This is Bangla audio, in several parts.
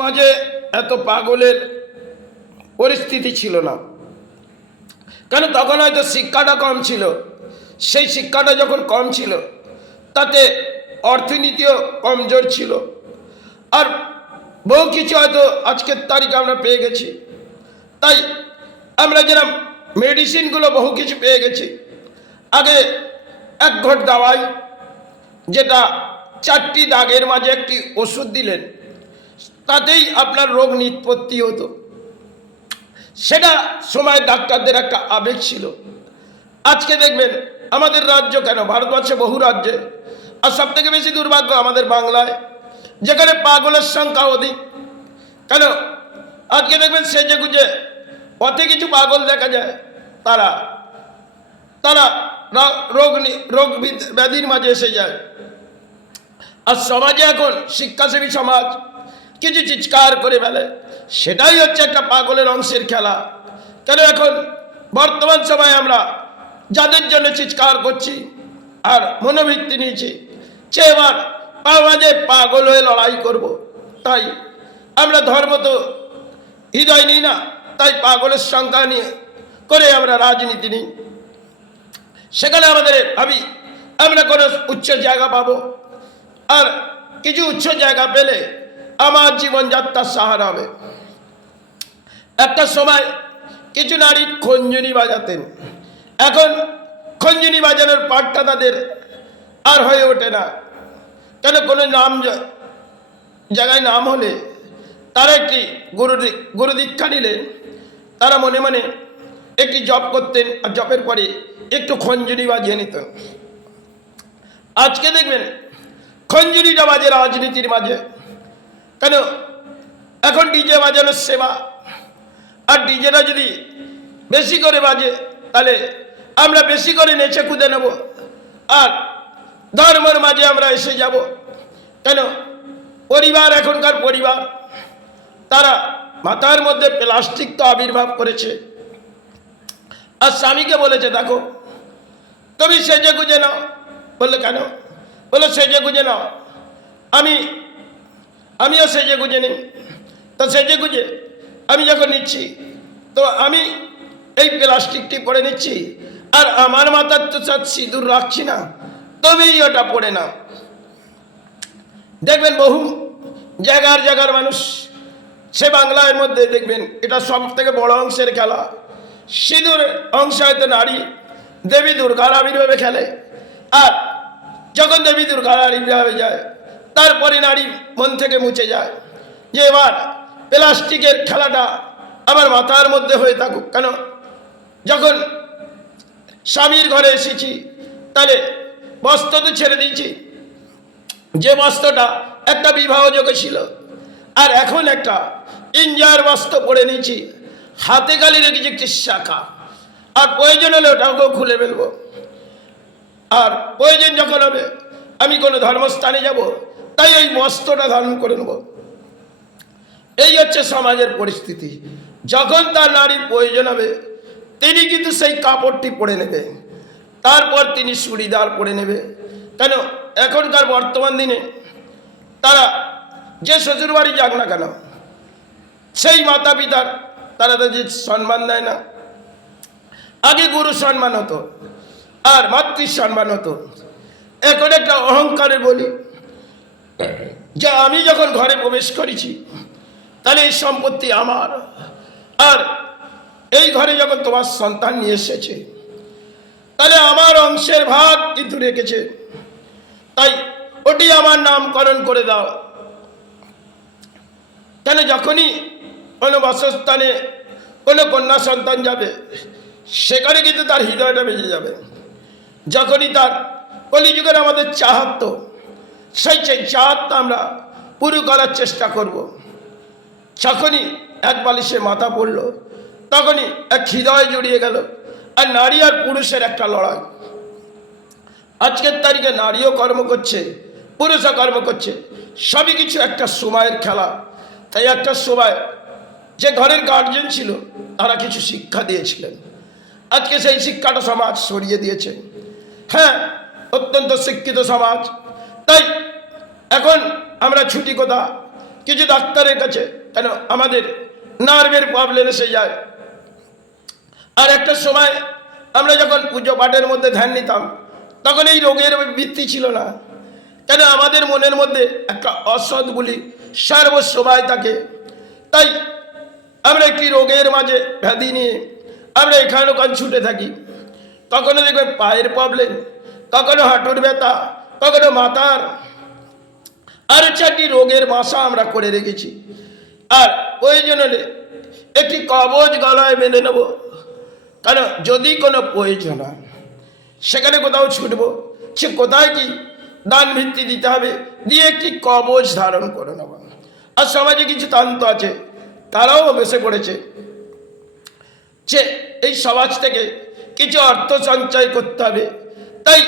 সমাজে এত পাগলের পরিস্থিতি ছিল না, কেন তখন হয়তো শিক্ষাটা কম ছিল। সেই শিক্ষাটা যখন কম ছিল তাতে অর্থনীতিও কমজোর ছিল, আর বহু কিছু হয়তো আজকের তারিখে আমরা পেয়ে গেছি। তাই আমরা যেরকম মেডিসিনগুলো বহু কিছু পেয়ে গেছি। আগে এক ঘট দাওয়াই, যেটা 4টি দাগের মাঝে একটি ওষুধ দিলেন, তাতেই আপনার রোগ নিষ্পত্তি হতো। সেটা সময় ডাক্তারদের একটা আবেগ ছিল। আজকে দেখবেন আমাদের রাজ্য কেন, ভারতবর্ষে বহু রাজ্যে, আর সব থেকে বেশি দুর্ভাগ্য আমাদের বাংলায়, যেখানে পাগলের সংখ্যা অধিক। কেন আজকে দেখবেন সেজে গুজে পথে কিছু পাগল দেখা যায়, তারা তারা রোগ ব্যাধির মাঝে এসে যায়। আর সমাজে এখন শিক্ষাসেবী সমাজ কিছু চিৎকার করে ফেলে, সেটাই হচ্ছে একটা পাগলের অংশের খেলা। কেন এখন বর্তমান সময়ে আমরা যাদের জন্য চিৎকার করছি আর মনোবৃত্তি নিয়েছি, সে এবার মাঝে পাগল হয়ে লড়াই করব। তাই আমরা ধর্ম তো হৃদয় নিই না, তাই পাগলের সংখ্যা নিয়ে করে আমরা রাজনীতি নিই। সেখানে আমাদের ভাবি আমরা কোনো উচ্চ জায়গা পাবো, আর কিছু উচ্চ জায়গা পেলে আমার জীবনযাত্রার সাহারা হবে। একটা সময় কিছু নারী খঞ্জনি বাজাতেন, এখন খঞ্জনি বাজানোর পাঠটা তাদের আর হয়ে ওঠে না। কেন কোনো নাম জায়গায় নাম হলে তারা একটি গুরু দীক্ষা নিলে তারা মনে মনে একটি জপ করতেন, আর জপের পরে একটু খঞ্জনি বাজিয়ে নিতেন। আজকে দেখবেন খঞ্জনিটা বাজে রাজনীতির মাঝে। কেন এখন ডিজে বাজানোর সেবা, আর ডিজেটা যদি বেশি করে বাজে তাহলে আমরা বেশি করে নেচে কুদে নেব, আর ধর্মের মাঝে আমরা এসে যাব। কেন পরিবার, এখনকার পরিবার, তারা মাথার মধ্যে প্লাস্টিক তো আবির্ভাব করেছে, আর স্বামীকে বলেছে দেখো তুমি সেজে গুজে নাও। বললো কেন? বললো সেজে গুজে নাও, আমিও সেজে গুজে নিই। তো সেজে গুজে আমি যখন নিচ্ছি, তো আমি এই প্লাস্টিকটি পরে নিচ্ছি, আর আমার মাথার তো সিঁদুর রাখছি না, তুমি ওটা পড়ে নাও। দেখবেন বহু জায়গার মানুষ, সে বাংলার মধ্যে দেখবেন এটা সব থেকে বড় অংশের খেলা। সিঁদুর অংশ হয়তো নারী দেবী দুর্গার আবির্ভাবে খেলে, আর যখন দেবী দুর্গার আবির্ভাবে যায় তারপরে নারী মন থেকে মুছে যায় যে এবার প্লাস্টিকের খেলাটা আমার মাথার মধ্যে হয়ে থাকুক। কেন যখন স্বামীর ঘরে এসেছি তাহলে বস্ত্র তো ছেড়ে দিয়েছি, যে বস্ত্রটা একটা বিবাহযোগ্য ছিল, আর এখন একটা ইঞ্জার বস্ত্র পরে নিয়েছি, হাতে গালি রেখেছি একটি শাখা, আর প্রয়োজন হলে ওটাকেও খুলে ফেলবো। আর প্রয়োজন যখন হবে আমি কোনো ধর্মস্থানে যাব, তাই এই বস্ত্রটা ধারণ করে নেব। এই হচ্ছে সমাজের পরিস্থিতি। যখন তার নারীর প্রয়োজন হবে তিনি কিন্তু সেই কাপড়টি পরে নেবে, তারপর তিনি চুড়িদার পরে নেবে। কেন এখনকার বর্তমান দিনে তারা যে শ্বশুর বাড়ি যাক না কেন, সেই মাতা পিতার তারা তাদের সম্মান দেয় না। আগে গুরু সম্মান হতো আর মাতৃ সম্মান হতো, এখন একটা অহংকারে বলি যে আমি যখন ঘরে প্রবেশ করেছি তাহলে এই সম্পত্তি আমার, আর এই ঘরে যখন তোমার সন্তান নিয়ে এসেছে তাহলে আমার অংশের ভাগ কিন্তু রেখেছে, তাই ওটি আমার নামকরণ করে দাও। কেন যখনই কোনো বাসস্থানে কোনো কন্যা সন্তান যাবে সেখানে কিন্তু তার হৃদয়টা বেজে যাবে। যখনই তার কলিযুগের আমাদের চাহাত, সেই চাহাতটা আমরা পুরো করার চেষ্টা করব। যখনই এক বালিশে মাথা পড়ল তখনই এক হৃদয় জড়িয়ে গেল, আর নারী আর পুরুষের একটা লড়াই। আজকের তারিখে নারীও কর্ম করছে, পুরুষও কর্ম করছে, সবই কিছু একটা সময়ের খেলা। তাই একটা সময় যে ঘরের গার্জেন ছিল তারা কিছু শিক্ষা দিয়েছিলেন, আজকে সেই শিক্ষাটা সমাজ সরিয়ে দিয়েছে। হ্যাঁ, অত্যন্ত শিক্ষিত সমাজ, তাই এখন আমরা ছুটি কথা কিছু ডাক্তারের কাছে, কেন আমাদের নার্ভের প্রবলেম এসে যায়। আর একটা সময় আমরা যখন পুজো পাঠের মধ্যে ধ্যান নিতাম, তখন এই রোগের ভিত্তি ছিল না, কেন আমাদের মনের মধ্যে একটা অসৎ বলি সর্বসময় থাকে। তাই আমরা একটি রোগের মাঝে ব্যাধি নিয়ে আমরা এখানে ওখানে ছুটে থাকি। কখনো দেখবেন পায়ের প্রবলেম, কখনো হাঁটুর ব্যথা, কখনো মাথার, আর 4টি রোগের বাসা আমরা করে রেখেছি। আর প্রয়োজন হলে একটি কবচ গলায় বেঁধে নেব, কারণ যদি কোনো প্রয়োজন হয় সেখানে কোথাও ছুটবো, সে কোথায় কি দান ভিত্তি দিতে হবে, দিয়ে একটি কবচ ধারণ করে নেব। আর সমাজে কিছু তান্ত্র আছে, তারাও বসে পড়েছে যে এই সমাজ থেকে কিছু অর্থ সঞ্চয় করতে হবে। তাই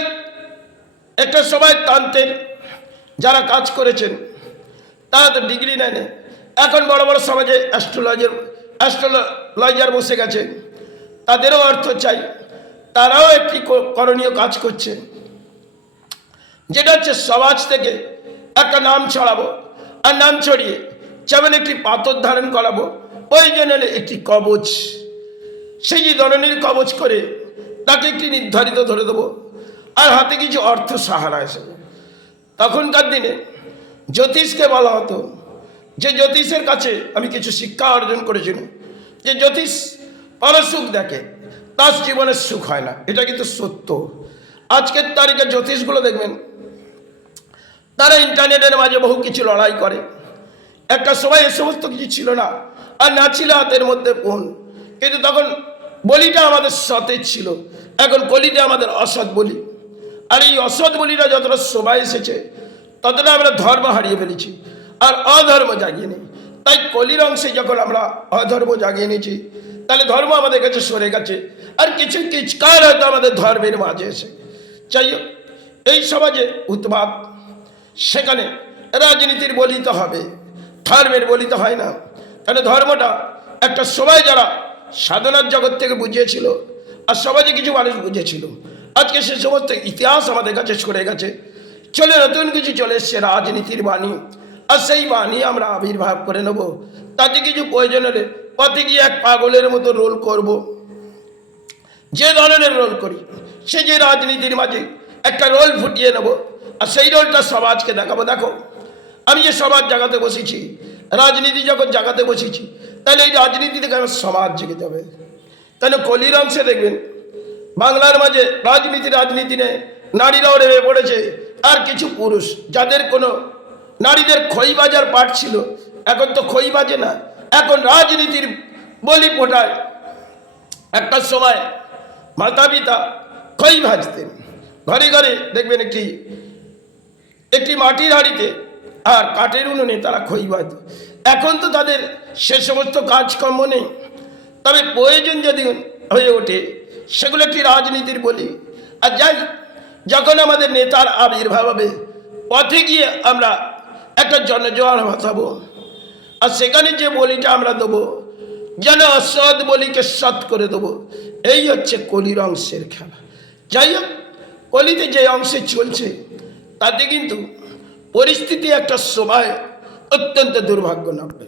একটা সময় তান্ত্রের যারা কাজ করেছেন তারা তো ডিগ্রি নেয়, এখন বড় বড় সমাজে অ্যাস্ট্রোলজার বসে গেছে, তাদেরও অর্থ চাই, তারাও একটি করণীয় কাজ করছে, যেটা হচ্ছে সমাজ থেকে একটা নাম ছড়াবো, আর নাম ছড়িয়ে যেমন একটি পাথর ধারণ করাবো, প্রয়োজন হলে একটি কবচ, সেই ধরনের কবচ করে তাকে একটি নির্ধারিত ধরে দেবো, আর হাতে কিছু অর্থ সাহারা হিসেবে। তখনকার দিনে জ্যোতিষকে বলা হতো, যে জ্যোতিষের কাছে আমি কিছু শিক্ষা অর্জন করেছিলাম, যে জ্যোতিষ পরসুখ দেখে, তার জীবনের সুখ হয় না, এটা কিন্তু সত্য। আজকের তারিখে জ্যোতিষগুলো দেখবেন তারা ইন্টারনেটের মাঝে বহু কিছু লড়াই করে। একটা সময় এ সমস্ত কিছু ছিল না, আর না ছিল হাতের মধ্যে ফোন, কিন্তু তখন বলিটা আমাদের সতেজ ছিল, এখন কলিটা আমাদের অসৎ বলি। আর এই অসৎ বলিটা যতটা সময় এসেছে ততটা আমরা ধর্ম হারিয়ে ফেলেছি আর অধর্ম জাগিয়ে নিই। তাই কলির অংশে যখন আমরা অধর্ম জাগিয়ে নিয়েছি, তাহলে ধর্ম আমাদের কাছে সরে গেছে, আর কিছু কিচকার হয়তো আমাদের ধর্মের মাঝে এসে। যাই হোক, এই সমাজে উৎপাত, সেখানে রাজনীতির বলিতে হবে, ধর্মের বলিতে হয় না। কেন ধর্মটা একটা সময় যারা সাধনার জগৎ থেকে বুঝিয়েছিল, আর সমাজে কিছু মানুষ বুঝেছিল, আজকে সে সমস্ত ইতিহাস আমাদের কাছে সরে গেছে, চলে নতুন কিছু চলে এসছে রাজনীতির বাণী, আর সেই বাণী আমরা আবির্ভাব করে নেব। তাতে কিছু প্রয়োজন হলে পথে গিয়ে এক পাগলের মতো রোল করব, যে ধরনের রোল করি, সে যে রাজনীতির মাঝে একটা রোল ফুটিয়ে নেব, আর সেই রোলটা সমাজকে দেখাবো। দেখো, আমি যে সমাজ জাগাতে বসেছি, রাজনীতি যখন জাগাতে বসেছি, তাহলে এই রাজনীতি থেকে আমার সমাজ জেগে যাবে। তাহলে কলির অংশে দেখবেন বাংলার মাঝে রাজনীতি নেই, নারীরাও নেমে পড়েছে, আর কিছু পুরুষ যাদের কোনো নারীদের খই বাজার পাঠ ছিল, এখন তো খই বাজে না, এখন রাজনীতির বলি ফোটায়। একটা সময় মাতা পিতা খই ভাজতেন, ঘরে ঘরে দেখবেন একটি মাটির হাঁড়িতে আর কাঠের উনুনে তারা খই ভাজত। এখন তো তাদের সে সমস্ত কাজকর্ম নেই, তবে প্রয়োজন যদি হয়ে ওঠে সেগুলো একটি রাজনীতির বলি। আর যাই, যখন আমাদের নেতার আবির্ভাব হবে, পথে গিয়ে আমরা একটা জনজোয়ার ভাসাবো, আর সেখানে যে বলিটা আমরা দেবো, যেন অসৎ বলিকে সৎ করে দেবো। এই হচ্ছে কলির অংশের খেলা। যাই হোক, কলিতে যে অংশে চলছে তাতে কিন্তু পরিস্থিতি একটা সময় অত্যন্ত দুর্ভাগ্য নামবে।